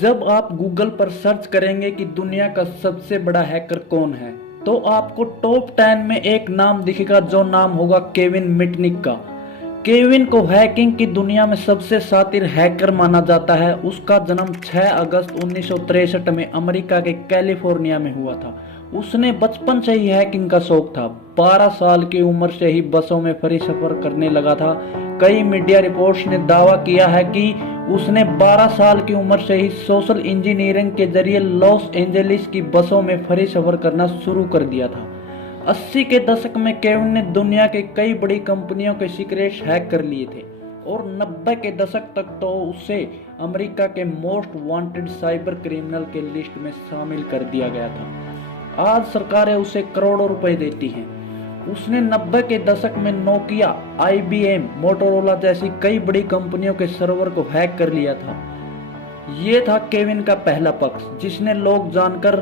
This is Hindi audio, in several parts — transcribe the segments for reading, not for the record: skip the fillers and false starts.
जब आप गूगल पर सर्च करेंगे कि दुनिया का सबसे बड़ा हैकर कौन है, तो आपको टॉप 10 में एक नाम दिखेगा, जो नाम होगा केविन मिटनिक का। केविन को हैकिंग की दुनिया में सबसे शातिर हैकर माना जाता है। उसका जन्म 6 अगस्त 1963 में अमेरिका के कैलिफोर्निया में हुआ था। उसने बचपन से ही हैकिंग का शौक था। 12 साल की उम्र से ही बसों में फ्री सफर करने लगा था। कई मीडिया रिपोर्ट्स ने दावा किया है कि उसने 12 साल की उम्र से ही सोशल इंजीनियरिंग के जरिए लॉस एंजलिस की बसों में फ्री सफर करना शुरू कर दिया था। 80 के दशक में केविन ने दुनिया के कई बड़ी कंपनियों के सीक्रेट्स हैक कर लिए थे और 90 के दशक तक तो उसे अमेरिका के मोस्ट वांटेड साइबर क्रिमिनल के लिस्ट में शामिल कर दिया गया था। आज सरकारें उसे करोड़ों रुपए देती हैं। उसने 90 के दशक में नोकिया, IBM, मोटोरोला जैसी कई बड़ी कंपनियों के सर्वर को हैक कर लिया था। ये था केविन का पहला पक्ष, जिसने लोग जानकर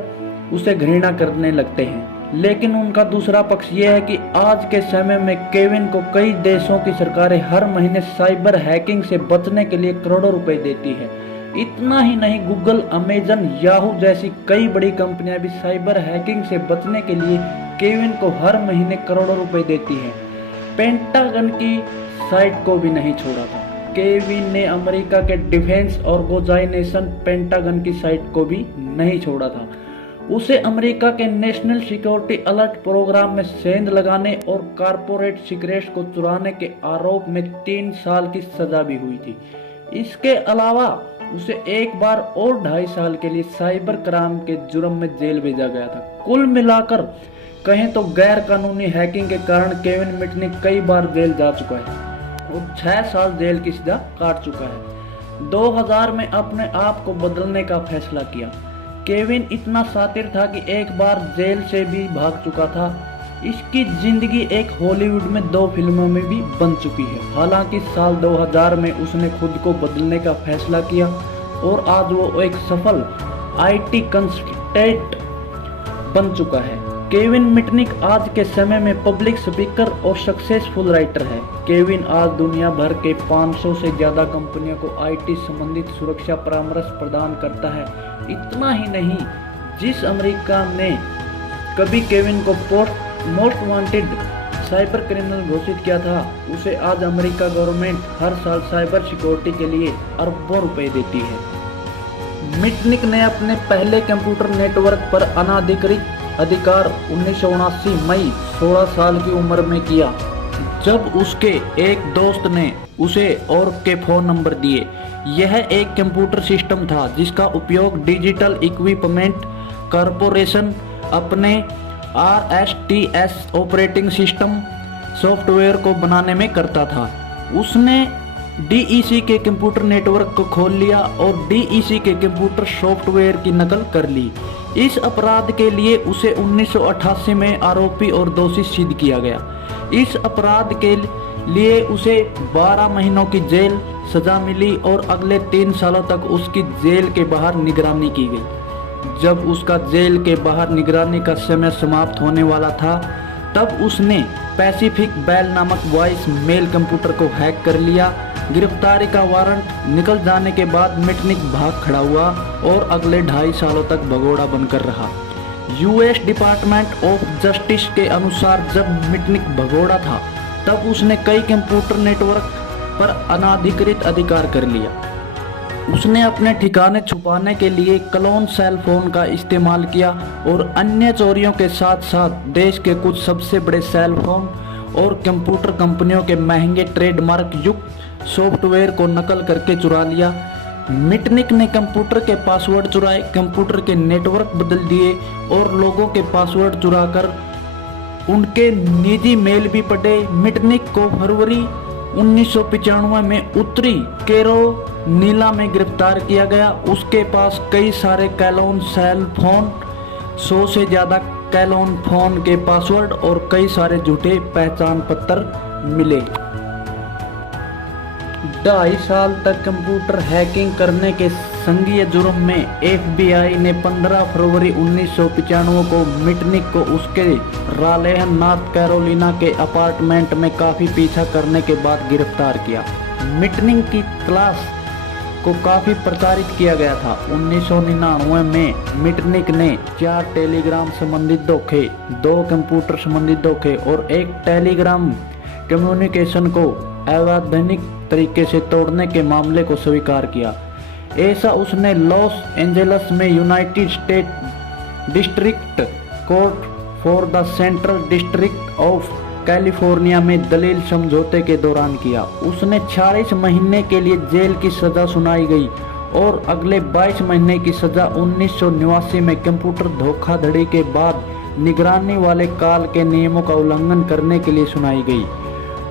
उसे घृणा करने लगते हैं। लेकिन उनका दूसरा पक्ष ये है कि आज के समय में केविन को कई देशों की सरकारें हर महीने साइबर हैकिंग से बचने के लिए करोड़ों रुपए देती है। इतना ही नहीं, गूगल, अमेजन, याहू जैसी कई बड़ी कंपनियां भी साइबर हैकिंग से बचने के लिए केविन को हर महीने करोड़ों रुपए देती है। पेंटागन की साइट को भी नहीं छोड़ा था। केविन ने अमेरिका के डिफेंस ऑर्गेनाइजेशन पेंटागन की साइट को भी नहीं छोड़ा था। उसे अमेरिका के नेशनल सिक्योरिटी अलर्ट प्रोग्राम में सेंध लगाने और कारपोरेट सीक्रेट्स को चुराने के आरोप में 3 साल की सजा भी हुई थी। इसके अलावा उसे एक बार और 2.5 साल के लिए साइबर क्राइम के जुर्म में जेल भेजा गया था। कुल मिलाकर कहें तो गैर कानूनी हैकिंग के कारण केविन मिटनिक कई बार जेल जा चुका है और 6 साल जेल की सजा काट चुका है। 2000 में अपने आप को बदलने का फैसला किया। केविन इतना शातिर था कि एक बार जेल से भी भाग चुका था। इसकी जिंदगी एक हॉलीवुड में 2 फिल्मों में भी बन चुकी है। हालांकि साल 2000 में उसने खुद को बदलने का फैसला किया और आज वो एक सफल IT कंसल्टेंट बन चुका है। केविन मिटनिक आज के समय में पब्लिक स्पीकर और सक्सेसफुल राइटर है। केविन आज दुनिया भर के 500 से ज्यादा कंपनियों को IT संबंधित सुरक्षा परामर्श प्रदान करता है। इतना ही नहीं, जिस अमेरिका ने कभी केविन को मोस्ट वांटेड साइबर क्रिमिनल घोषित किया था, उसे आज अमेरिका गवर्नमेंट हर साल साइबर सिक्योरिटी के लिए अरबों रुपए देती है। मिटनिक ने अपने पहले कंप्यूटर नेटवर्क पर अनाधिकृत अधिकार 1979 मई 16 साल की उम्र में किया, जब उसके एक दोस्त ने उसे और के फोन नंबर दिए। यह एक कंप्यूटर सिस्टम था जिसका उपयोग डिजिटल इक्विपमेंट कॉरपोरेशन अपने RSTS ऑपरेटिंग सिस्टम सॉफ्टवेयर को बनाने में करता था। उसने DEC के कंप्यूटर नेटवर्क को खोल लिया और DEC के कंप्यूटर सॉफ्टवेयर की नकल कर ली। इस अपराध के लिए उसे 1988 में आरोपी और दोषी सिद्ध किया गया। इस अपराध के लिए उसे 12 महीनों की जेल सजा मिली और अगले 3 सालों तक उसकी जेल के बाहर निगरानी की गई। जब उसका जेल के बाहर निगरानी का समय समाप्त होने वाला था, तब उसने पैसिफिक बेल नामक वॉइस मेल कंप्यूटर को हैक कर लिया। गिरफ्तारी का वारंट निकल जाने के बाद मिटनिक भाग खड़ा हुआ और अगले 2.5 सालों तक भगोड़ा बनकर रहा। US डिपार्टमेंट ऑफ जस्टिस के अनुसार जब मिटनिक भगोड़ा था, तब उसने कई कंप्यूटर नेटवर्क पर अनाधिकृत अधिकार कर लिया। उसने अपने ठिकाने छुपाने के लिए क्लोन सेल फोन का इस्तेमाल किया और अन्य चोरियों के साथ साथ देश के कुछ सबसे बड़े सेल फोन और कंप्यूटर कंपनियों के महंगे ट्रेडमार्क युक्त सॉफ्टवेयर को नकल करके चुरा लिया। मिटनिक ने कंप्यूटर के पासवर्ड चुराए, कंप्यूटर के नेटवर्क बदल दिए और लोगों के पासवर्ड चुराकर उनके निजी मेल भी पढ़े। मिटनिक को फरवरी 1995 में उत्तरी कैरोलिना में गिरफ्तार किया गया। उसके पास कई सारे कैलोन सेल फोन, 100 से ज्यादा कैलोन फोन के पासवर्ड और कई सारे झूठे पहचान पत्र मिले। 2.5 साल तक कंप्यूटर हैकिंग करने के संज्ञेय जुर्म में FBI ने 15 फरवरी 1995 को मिटनिक को उसके रालेह नॉर्थ कैरोलिना के अपार्टमेंट में काफी पीछा करने के बाद गिरफ्तार किया। मिटनिक की तलाश को काफ़ी प्रचारित किया गया था। 1999 में मिटनिक ने 4 टेलीग्राम संबंधित धोखे, 2 कंप्यूटर संबंधित धोखे और 1 टेलीग्राम कम्युनिकेशन को अवैधानिक तरीके से तोड़ने के मामले को स्वीकार किया। ऐसा उसने लॉस एंजल्स में United state district court for the central district of California में दलील समझौते के दौरान किया। उसने 40 महीने के लिए जेल की सजा सुनाई गई और अगले 22 महीने की सजा 1989 में कंप्यूटर धोखाधड़ी के बाद निगरानी वाले काल के नियमों का उल्लंघन करने के लिए सुनाई गई।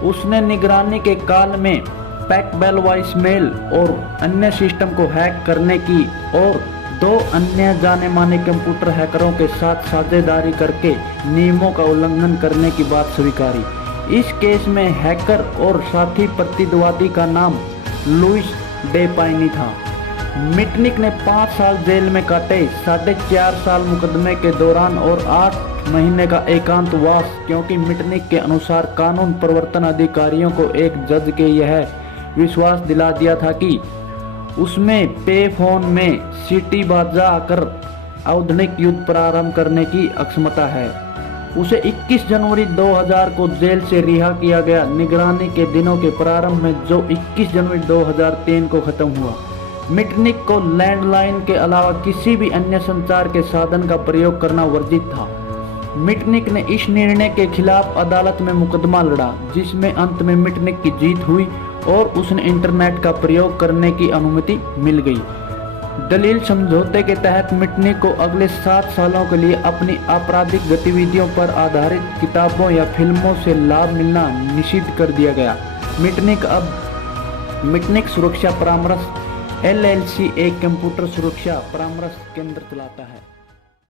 उसने निगरानी के काल में पैकबेल वॉइसमेल और अन्य सिस्टम को हैक करने की और 2 अन्य जाने माने कंप्यूटर हैकरों के साथ साझेदारी करके नियमों का उल्लंघन करने की बात स्वीकारी। इस केस में हैकर और साथी प्रतिवादी का नाम लुइस डेपाइनी था। मिटनिक ने 5 साल जेल में काटे, 4.5 साल मुकदमे के दौरान और 8 महीने का एकांतवास, क्योंकि मिटनिक के अनुसार कानून प्रवर्तन अधिकारियों को एक जज के यह विश्वास दिला दिया था कि उसमें पे फोन में सीटी बजा कर आधुनिक युद्ध प्रारंभ करने की अक्षमता है। उसे 21 जनवरी 2000 को जेल से रिहा किया गया, निगरानी के दिनों के प्रारंभ में, जो 21 जनवरी 2003 को खत्म हुआ। मिटनिक को लैंडलाइन के अलावा किसी भी अन्य संचार के साधन का प्रयोग करना वर्जित था। मिटनिक ने इस निर्णय के खिलाफ अदालत में मुकदमा लड़ा, जिसमें अंत में मिटनिक की जीत हुई और उसने इंटरनेट का प्रयोग करने की अनुमति मिल गई। दलील समझौते के तहत मिटनिक को अगले 7 सालों के लिए अपनी आपराधिक गतिविधियों पर आधारित किताबों या फिल्मों से लाभ मिलना निषिद्ध कर दिया गया। मिटनिक अब मिटनिक सुरक्षा परामर्श LLC एक कंप्यूटर सुरक्षा परामर्श केंद्र चलाता है।